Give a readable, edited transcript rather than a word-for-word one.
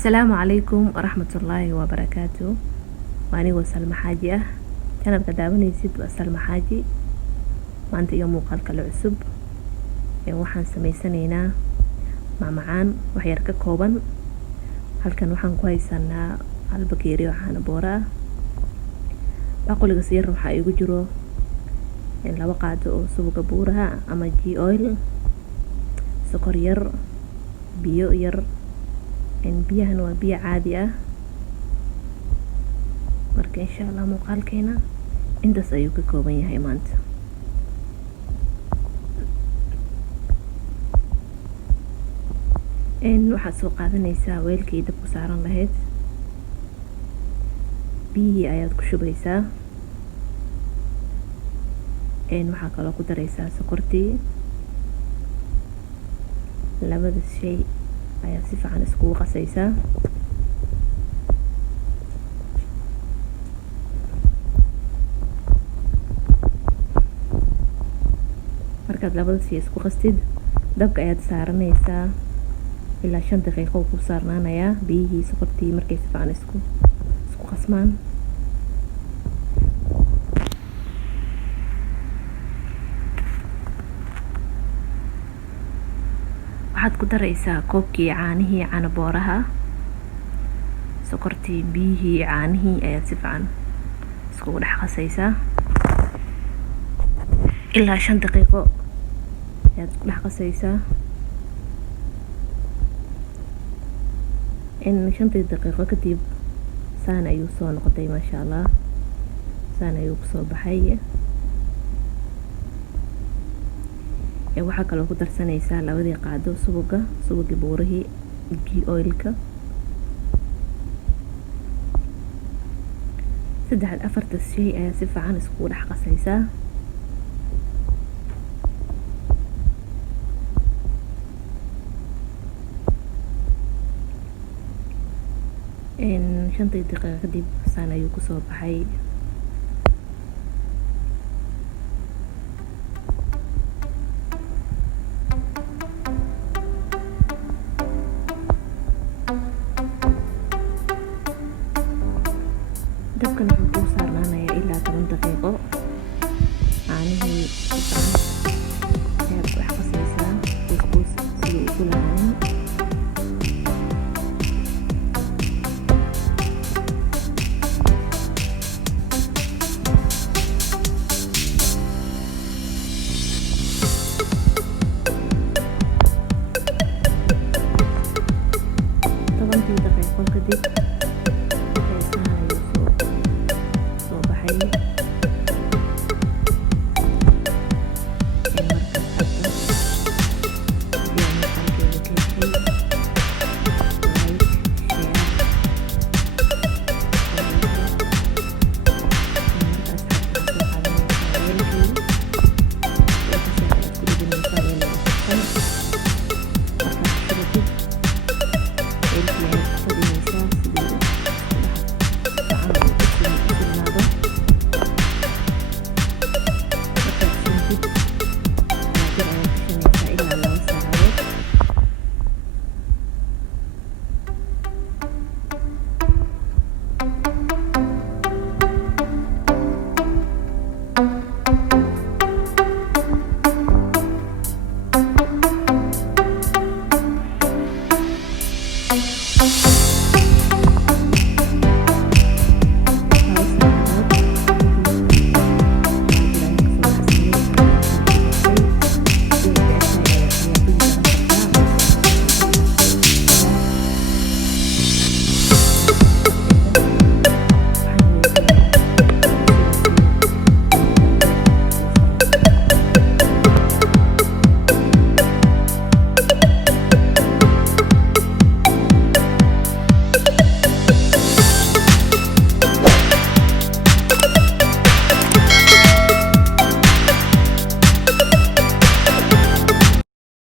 السلام عليكم ورحمة الله وبركاته. وأنا وسلمى حاجي كانت قدامني زيد وسلمى حاجي وأنت يوم وقالك العسب waxaan sameysanaynaa macmacaan wax yar ka kooban. halkan waxaan ku haysanaa hal bakeeri oo caano boora ah. baaqoliga yar waxa igu jiro laba qaado oo subag buuraha ama ghee oil, sokor yar, biyo yar. biyahan waa biyo caadi ah. marka insha Allah muuqaalkeena intaas ayuu ka kooban yahay maanta. waxaad soo qaadanaysaa weelkii dabku saaran lahayd, biyihii ayaad ku shubaysaa. waxaa kaloo ku daraysaa sokortii. labada shay ayaad si fiican iskugu qasaysaa. markaad labada shay isku qastid, dabka ayaad saaranaysaa ilaa 5 daqiiqo ku saarnaanayaa. biyihii sokortii markay si fiican isku qasmaan, waxaad ku daraysaa koobkii caanihii caano booraha, sokortii, biyihii, caanihii ayaad si fiican iskugu dhex qasaysaa ilaa 5 daqiiqo ayaad ku dhex qasaysaa. 5 daqiiqo kadib saan ayuu soo noqday, maasha Allah. saan ayuu ku soo baxay. waxaa kaloo ku darsanaysaa labadii qaado subagii buurihii, ghee oilka. 3-4 shay ayaa si fiican iskugu dhex qasaysaa. 5 daqiiqo kadib saan ayuu ku soo baxay.